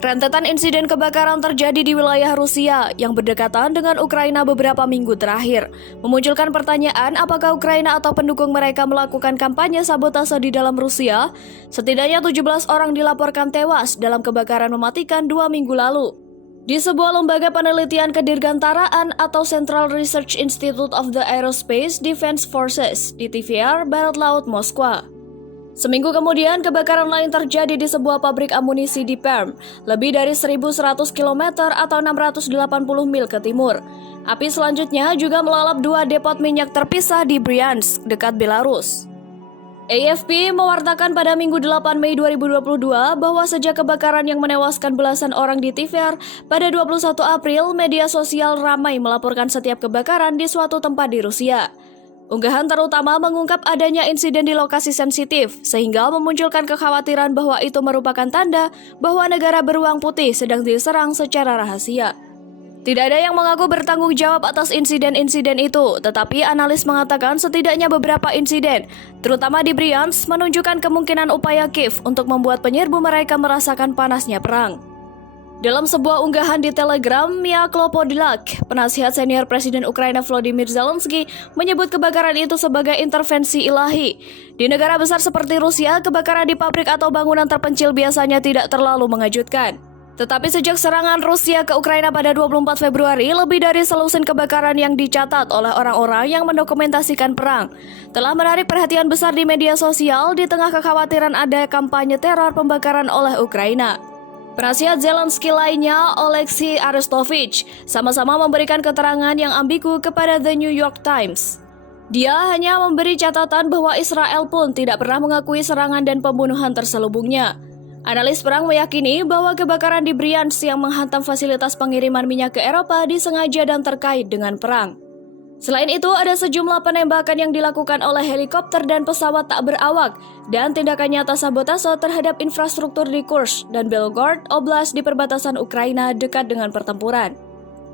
Rentetan insiden kebakaran terjadi di wilayah Rusia yang berdekatan dengan Ukraina beberapa minggu terakhir, memunculkan pertanyaan apakah Ukraina atau pendukung mereka melakukan kampanye sabotase di dalam Rusia. Setidaknya 17 orang dilaporkan tewas dalam kebakaran mematikan 2 minggu lalu di sebuah lembaga penelitian kedirgantaraan atau Central Research Institute of the Aerospace Defense Forces di TVR Barat Laut Moskwa. Seminggu kemudian, kebakaran lain terjadi di sebuah pabrik amunisi di Perm, lebih dari 1.100 km atau 680 mil ke timur. Api selanjutnya juga melalap 2 depot minyak terpisah di Bryansk, dekat Belarus. AFP mewartakan pada Minggu 8 Mei 2022 bahwa sejak kebakaran yang menewaskan belasan orang di Tver, pada 21 April, media sosial ramai melaporkan setiap kebakaran di suatu tempat di Rusia. Unggahan terutama mengungkap adanya insiden di lokasi sensitif, sehingga memunculkan kekhawatiran bahwa itu merupakan tanda bahwa negara beruang putih sedang diserang secara rahasia. Tidak ada yang mengaku bertanggung jawab atas insiden-insiden itu, tetapi analis mengatakan setidaknya beberapa insiden, terutama di Bryansk, menunjukkan kemungkinan upaya Kiev untuk membuat penyerbu mereka merasakan panasnya perang. Dalam sebuah unggahan di Telegram, Mykola Podolak, penasihat senior Presiden Ukraina Volodymyr Zelensky, menyebut kebakaran itu sebagai intervensi ilahi. Di negara besar seperti Rusia, kebakaran di pabrik atau bangunan terpencil biasanya tidak terlalu mengejutkan. Tetapi sejak serangan Rusia ke Ukraina pada 24 Februari, lebih dari selusin kebakaran yang dicatat oleh orang-orang yang mendokumentasikan perang telah menarik perhatian besar di media sosial di tengah kekhawatiran ada kampanye teror pembakaran oleh Ukraina. Penasihat Zelensky lainnya, Oleksiy Arestovich, sama-sama memberikan keterangan yang ambigu kepada The New York Times. Dia hanya memberi catatan bahwa Israel pun tidak pernah mengakui serangan dan pembunuhan terselubungnya. Analis perang meyakini bahwa kebakaran di Bryansk yang menghantam fasilitas pengiriman minyak ke Eropa disengaja dan terkait dengan perang. Selain itu, ada sejumlah penembakan yang dilakukan oleh helikopter dan pesawat tak berawak dan tindakan nyata sabotase terhadap infrastruktur di Kursk dan Belgorod Oblast di perbatasan Ukraina dekat dengan pertempuran.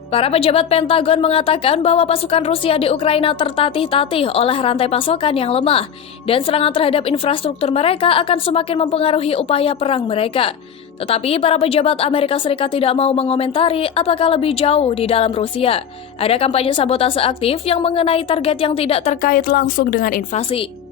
Para pejabat Pentagon mengatakan bahwa pasukan Rusia di Ukraina tertatih-tatih oleh rantai pasokan yang lemah dan serangan terhadap infrastruktur mereka akan semakin mempengaruhi upaya perang mereka. Tetapi para pejabat Amerika Serikat tidak mau mengomentari apakah lebih jauh di dalam Rusia ada kampanye sabotase aktif yang mengenai target yang tidak terkait langsung dengan invasi.